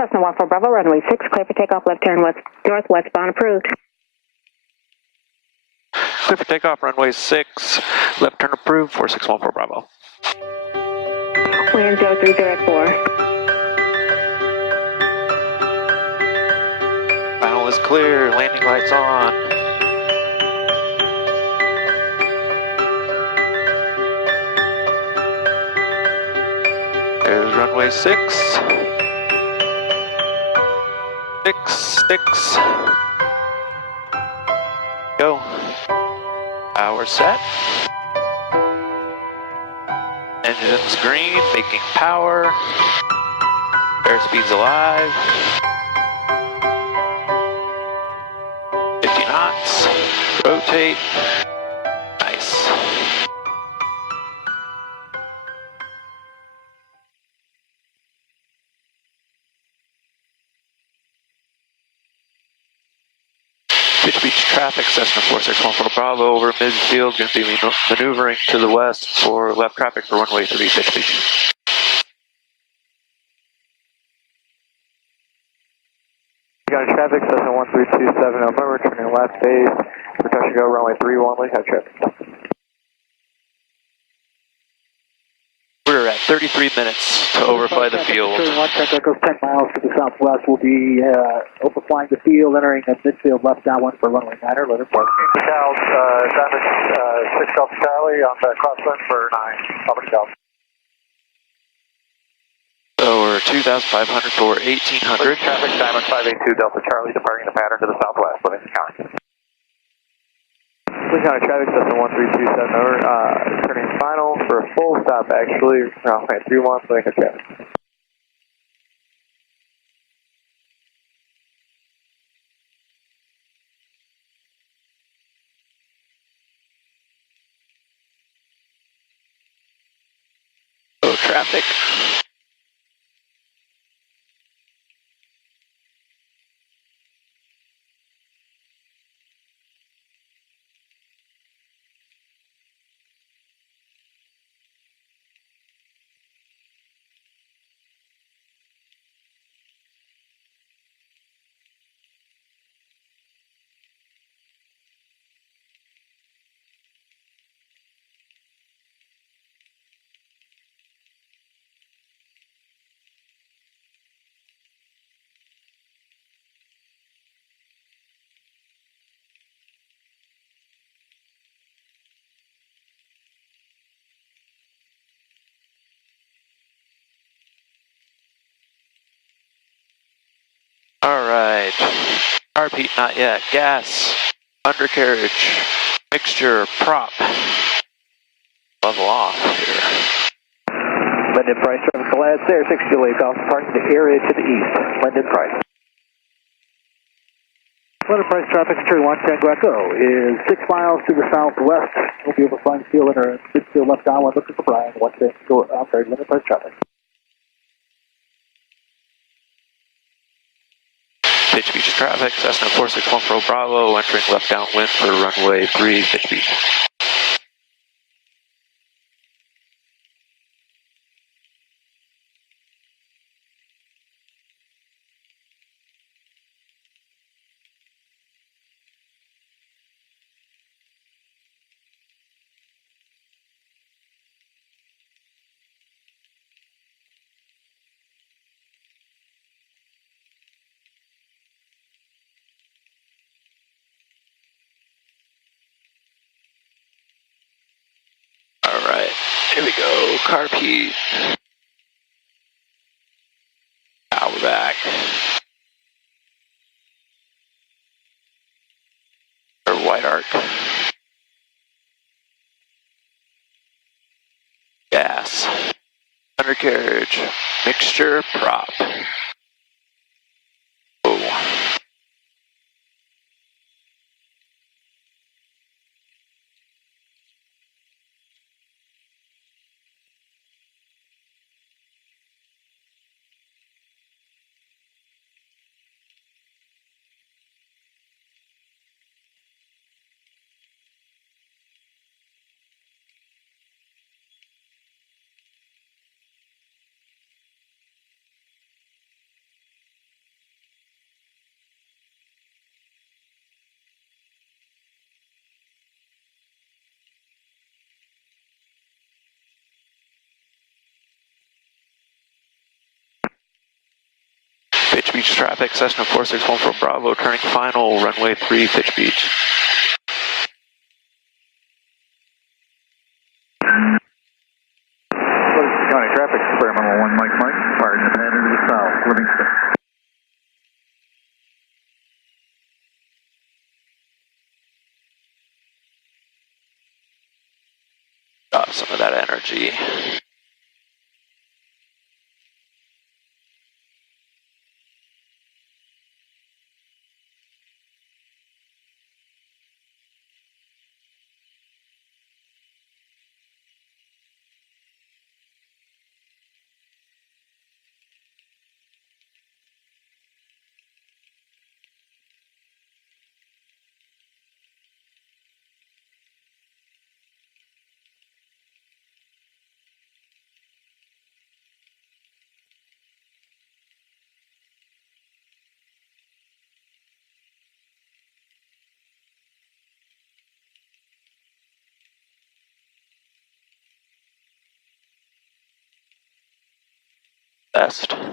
Cessna 14 Bravo, runway 6, clear for takeoff, left turn west, northwestbound, approved. Clear for takeoff, runway 6, left turn approved, 4614 Bravo. Wind 0304. Final is clear, landing lights on. There's runway 6. 6. Go. Power set. Engines green, making power. Airspeed's alive. 50 knots. Rotate. Nice. Pitch Beach traffic, Cessna 4614 Bravo over midfield, going to be maneuvering to the west for left traffic for runway 3, Pitch Beach. Got traffic, Cessna 13270, returning left base, for touch and go, runway 31, lake have traffic. We're at 33 minutes to overfly the field. One check that goes 10 miles to the southwest. We'll be overflying the field, entering a midfield left downwind for runway 9er, let it play. South, Diamond 6 Delta Charlie on the crosswind for 9, Albany Delta. So we're 2,500 for 1,800. Traffic, Diamond 582 Delta Charlie, departing the pattern to the southwest, Livingston County. Livingston County traffic, Cessna 13270, turning final for a full stop actually, runway 31, Livingston traffic. So traffic. Alright, RP not yet, gas, undercarriage, mixture, prop, level off here. Linden Price, traffic Glad's there, 60 lake off, parking the area to the east. Linden Price. Linden Price traffic, Security 1 Tango is 6 miles to the southwest. We'll be overflying the field, enter midfield left downwind, looking for Brian. Linden Price traffic. Pitch Beach traffic, Cessna 4614 Bravo, entering left downwind for runway 3, Pitch Beach. Alright, here we go, carpet. Now we're back. Or white arc. Gas. Undercarriage. Mixture, prop. Oh. Pitch Beach traffic, Cessna 4614 Bravo, turning final, runway 3, Pitch Beach. County traffic, experimental 1 Mike Mike, firing the pattern to the south, Livingston. Got some of that energy. Best.